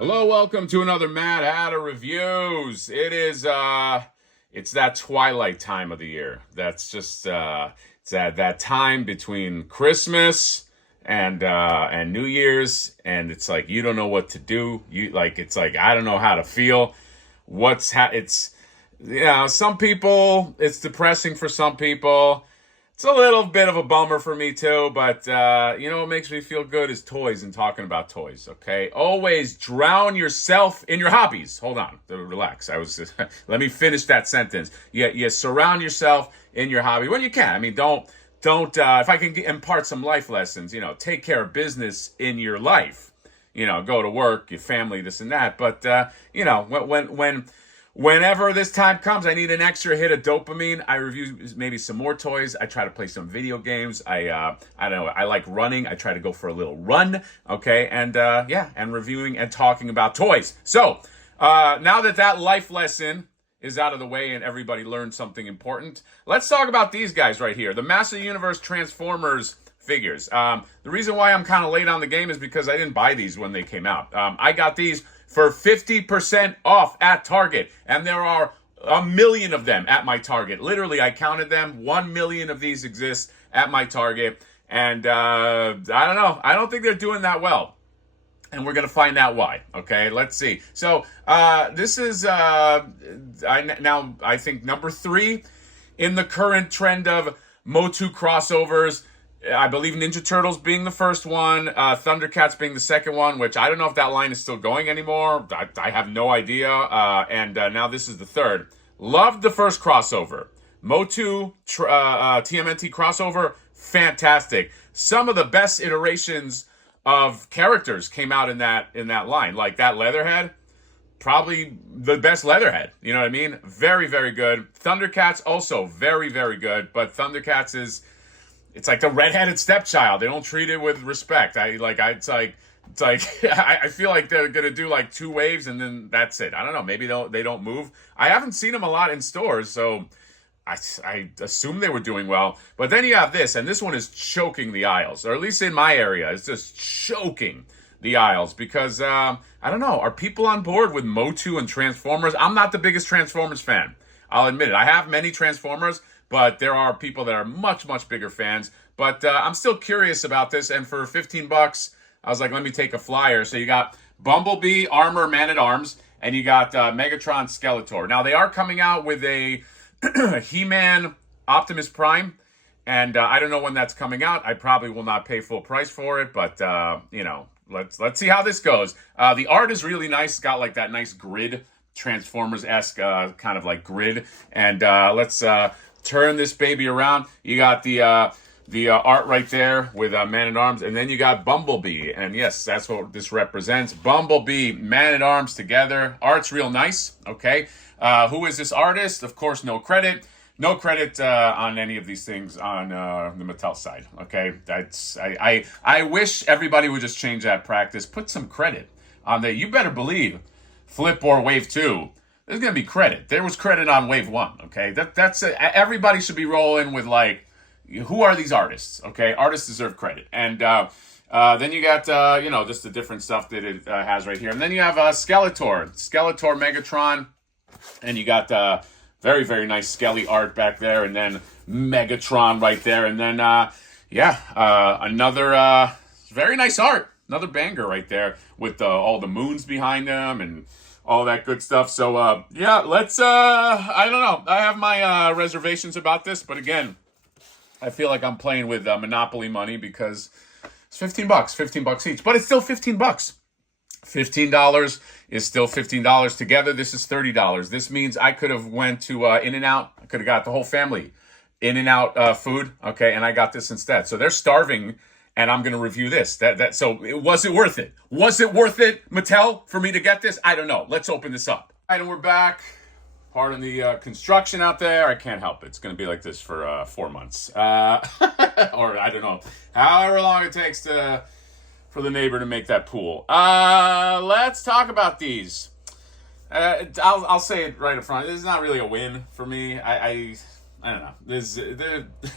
Hello, welcome to another Mad Hatter Reviews. It's that twilight time of the year. That's just it's that time between Christmas and New Year's, and it's like you don't know what to do. It's like I don't know how to feel. It's some people it's depressing for some people. It's a little bit of a bummer for me too, but what makes me feel good is toys and talking about toys. Okay, always drown yourself in your hobbies. Hold on, relax. Let me finish that sentence. You surround yourself in your hobby when you can. I mean, don't. If I can impart some life lessons, take care of business in your life. Go to work, your family, this and that. But whenever this time comes, I need an extra hit of dopamine. I review maybe some more toys. I try to play some video games. I don't know. I like running. I try to go for a little run. Okay, and reviewing and talking about toys. So now that life lesson is out of the way and everybody learned something important, let's talk about these guys right here, the Master Universe Transformers figures. The reason why I'm kind of late on the game is because I didn't buy these when they came out. I got these for 50% off at Target, and there are a million of them at my Target. Literally, I counted them. 1 million of these exist at my Target, and I don't know. I don't think they're doing that well. And we're going to find out why. Okay, let's see. So this is, I think, number 3 in the current trend of Motu crossovers. I believe Ninja Turtles being the first one, Thundercats being the second one, which I don't know if that line is still going anymore. I have no idea. And now this is the third. Loved the first crossover. Motu TMNT crossover, fantastic. Some of the best iterations of characters came out in that line. Like that Leatherhead, probably the best Leatherhead. You know what I mean? Very, very good. Thundercats also very, very good. But Thundercats it's like the redheaded stepchild. They don't treat it with respect. I feel like they're gonna do like 2 waves and then that's it. I don't know. Maybe they don't move. I haven't seen them a lot in stores, so I assume they were doing well. But then you have this, and this one is choking the aisles, or at least in my area, it's just choking the aisles because I don't know. Are people on board with Motu and Transformers? I'm not the biggest Transformers fan. I'll admit it. I have many Transformers, but there are people that are much, much bigger fans. But I'm still curious about this. And for $15, I was like, let me take a flyer. So you got Bumblebee, Armor, Man-at-Arms, and you got Megatron, Skeletor. Now, they are coming out with a He-Man, Optimus Prime. And I don't know when that's coming out. I probably will not pay full price for it. But, let's see how this goes. The art is really nice. It's got like that nice grid, Transformers-esque kind of like grid. And let's turn this baby around. You got the art right there with Man-at-Arms, and then you got Bumblebee. And yes, that's what this represents. Bumblebee, Man-at-Arms together. Art's real nice, okay? Who is this artist? Of course, no credit. No credit on any of these things on the Mattel side, okay? I wish everybody would just change that practice. Put some credit on there. You better believe Flip or Wave 2, there's going to be credit. There was credit on Wave 1, okay? That's everybody should be rolling with, like, who are these artists, okay? Artists deserve credit. And then you got, just the different stuff that it has right here. And then you have Skeletor, Megatron, and you got very, very nice Skelly art back there, and then Megatron right there. And then, another very nice art. Another banger right there with all the moons behind them and all that good stuff. So, let's, I don't know. I have my reservations about this, but again, I feel like I'm playing with Monopoly money because it's $15, $15 each, but it's still $15. $15 is still $15 together. This is $30. This means I could have went to In-N-Out. I could have got the whole family In-N-Out food, okay, and I got this instead. So they're starving, and I'm going to review this. So was it worth it? Was it worth it, Mattel, for me to get this? I don't know. Let's open this up. All right, and we're back. Pardon the construction out there. I can't help it. It's going to be like this for 4 months. Or I don't know. However long it takes for the neighbor to make that pool. Let's talk about these. I'll say it right up front. This is not really a win for me. I don't know.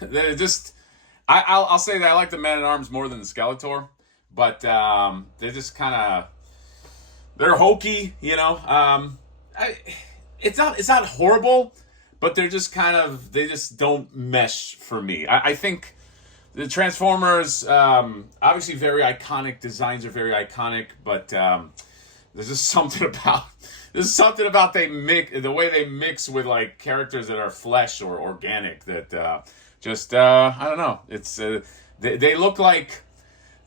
They're just... I'll say that I like the Man-at-Arms more than the Skeletor, but they're just kind of... they're hokey, I, it's not horrible, but they're just they just don't mesh for me. I think the Transformers, obviously very iconic. Designs are very iconic, but there's just something about the way they mix with like characters that are flesh or organic that I don't know. It's they look like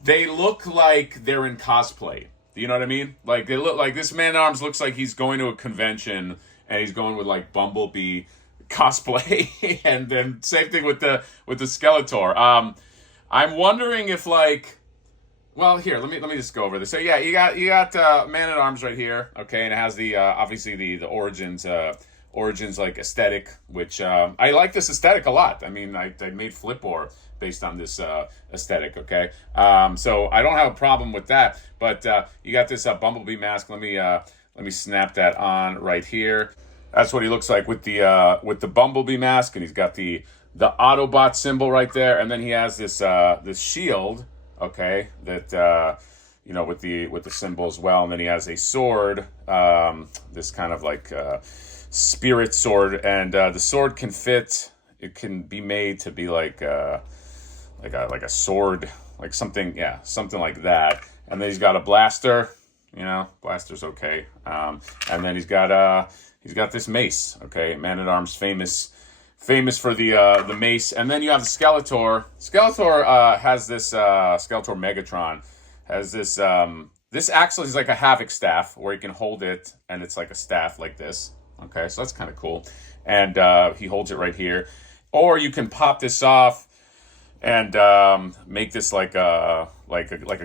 they're in cosplay. Do you know what I mean? Like they look like this Man at Arms looks like he's going to a convention and he's going with like Bumblebee cosplay, and then same thing with the Skeletor. I'm wondering if like, well, here let me just go over this. So yeah, you got Man at Arms right here, okay, and it has the obviously the origins like aesthetic, which I like this aesthetic a lot. I mean, I made Flipboard based on this aesthetic, okay. So I don't have a problem with that, but you got this Bumblebee mask. Let me snap that on right here. That's what he looks like with the Bumblebee mask, and he's got the Autobot symbol right there, and then he has this shield, okay, that with the symbol as well, and then he has a sword, this kind of like spirit sword, and the sword can fit. It can be made to be like a sword, like something, yeah, something like that. And then he's got a blaster. Blaster's okay. And then he's got this mace. Okay, Man at Arms famous for the mace. And then you have the Skeletor. Skeletor has this Skeletor Megatron has this this actually is like a Havoc staff where you can hold it and it's like a staff like this. Okay, so that's kind of cool. And he holds it right here. Or you can pop this off and make this like a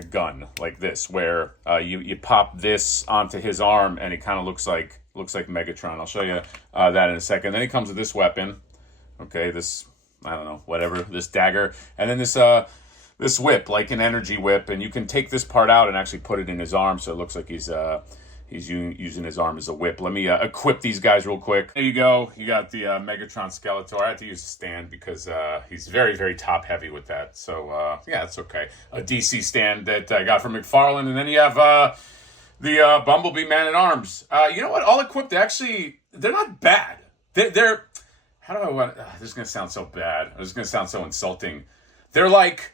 gun like this, where you pop this onto his arm and it kind of looks like Megatron. I'll show you that in a second. Then he comes with this weapon, okay, this, I don't know, whatever, this dagger, and then this whip, like an energy whip, and you can take this part out and actually put it in his arm, so it looks like he's using his arm as a whip. Let me equip these guys real quick. There you go. You got the Megatron Skeletor. I had to use a stand because he's very, very top heavy with that. So, yeah, it's okay. A DC stand that I got from McFarlane. And then you have the Bumblebee Man at Arms. You know what? All equipped, actually, they're not bad. They're how do I want... this is going to sound so bad. This is going to sound so insulting. They're like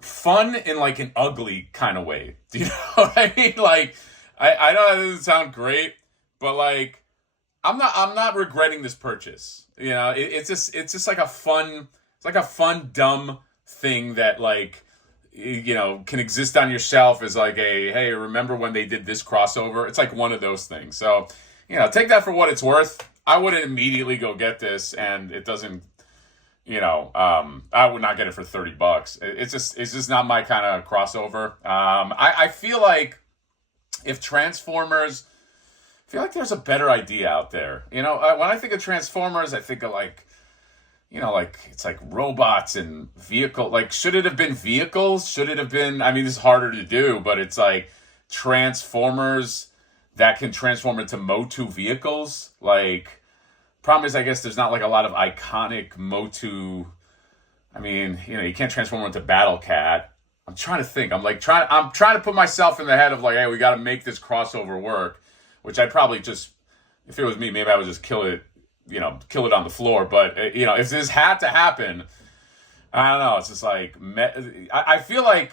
fun in like an ugly kind of way. Do you know what I mean? Like, I know that doesn't sound great, but like, I'm not regretting this purchase. It's just like a fun, dumb thing that like, can exist on your shelf as like hey, remember when they did this crossover? It's like one of those things. So, take that for what it's worth. I wouldn't immediately go get this, and it doesn't, I would not get it for $30. It's just not my kind of crossover. I feel like, if Transformers, I feel like there's a better idea out there. When I think of Transformers, I think of like it's like robots and vehicle. Like, should it have been vehicles? Should it have been? I mean, this is harder to do, but it's like Transformers that can transform into Motu vehicles. Like, problem is, I guess there's not like a lot of iconic Motu. I mean, you can't transform into Battle Cat. I'm trying to think. I'm trying to put myself in the head of like, hey, we got to make this crossover work, which I'd probably just, if it was me, maybe I would just kill it on the floor. But if this had to happen, I don't know. It's just like, I feel like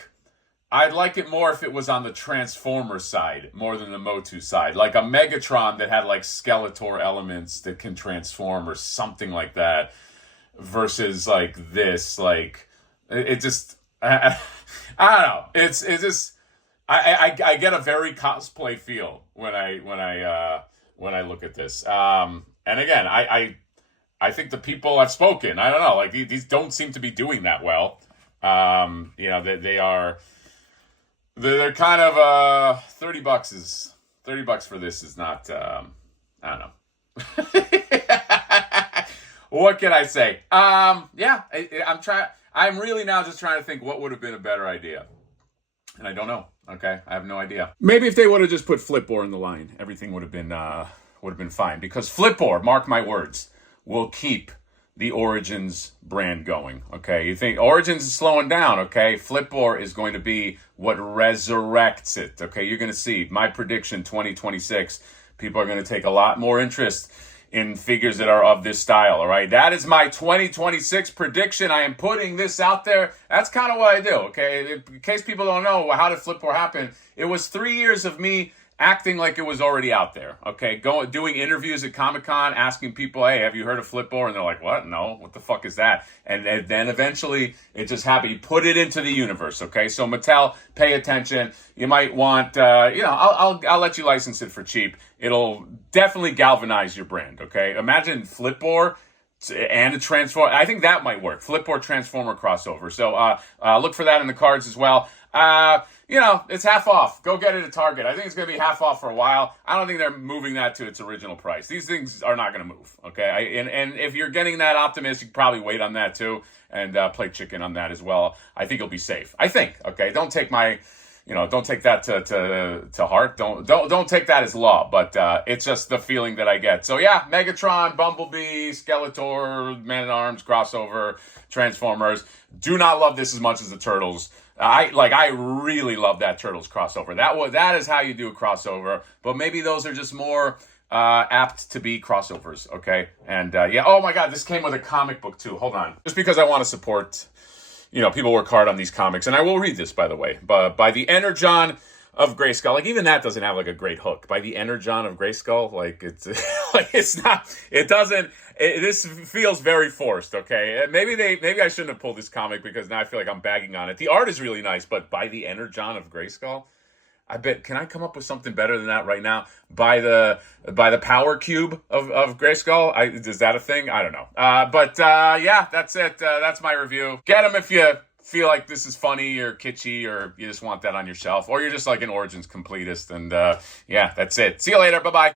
I'd like it more if it was on the Transformer side more than the Motu side, like a Megatron that had like Skeletor elements that can transform or something like that, versus like this, like it just. I don't know. It's just I get a very cosplay feel when I look at this. And again, I think the people I've spoken, I don't know, like these don't seem to be doing that well. They're kind of $30 for this is not I don't know. What can I say? Yeah, I'm really now just trying to think what would have been a better idea. And I don't know. Okay, I have no idea. Maybe if they would have just put Flipboard in the line, everything would have been fine. Because Flipboard, mark my words, will keep the Origins brand going. Okay, you think Origins is slowing down. Okay, Flipboard is going to be what resurrects it. Okay, you're going to see my prediction 2026. People are going to take a lot more interest in figures that are of this style. All right, that is my 2026 prediction. I am putting this out there. That's kind of what I do. Okay, in case people don't know, how did Flipboard happen? It was 3 years of me acting like it was already out there. Okay, doing interviews at Comic-Con, asking people, hey, have you heard of Flipboard? And they're like, what? No, what the fuck is that? And then eventually it just happened. You put it into the universe. Okay, so Mattel, pay attention. You might want, I'll let you license it for cheap. It'll definitely galvanize your brand. Okay, imagine Flipboard and a Transformer. I think that might work. Flipboard Transformer crossover. So look for that in the cards as well. It's half off. Go get it at Target. I think it's going to be half off for a while. I don't think they're moving that to its original price. These things are not going to move, okay? And if you're getting that Optimus, you can probably wait on that too and play chicken on that as well. I think you'll be safe. I think, okay? Don't take my, don't take that to heart. Don't take that as law, but it's just the feeling that I get. So yeah, Megatron, Bumblebee, Skeletor, Man-at-Arms, crossover, Transformers. Do not love this as much as the Turtles. I really love that Turtles crossover. That is how you do a crossover, but maybe those are just more apt to be crossovers, okay? And oh my God, this came with a comic book too. Hold on. Just because I want to support, people work hard on these comics, and I will read this, by the way, but by the Energon of Grayskull. Like, even that doesn't have like a great hook. By the Energon of Grayskull, like it's this feels very forced, okay? Maybe I shouldn't have pulled this comic because now I feel like I'm bagging on it. The art is really nice, but by the Energon of Grayskull, I bet, can I come up with something better than that right now? By the Power Cube of Grayskull? Is that a thing? I don't know. Yeah, that's it. That's my review. Get them if you feel like this is funny or kitschy, or you just want that on your shelf, or you're just like an Origins completist. And yeah, that's it. See you later. Bye-bye.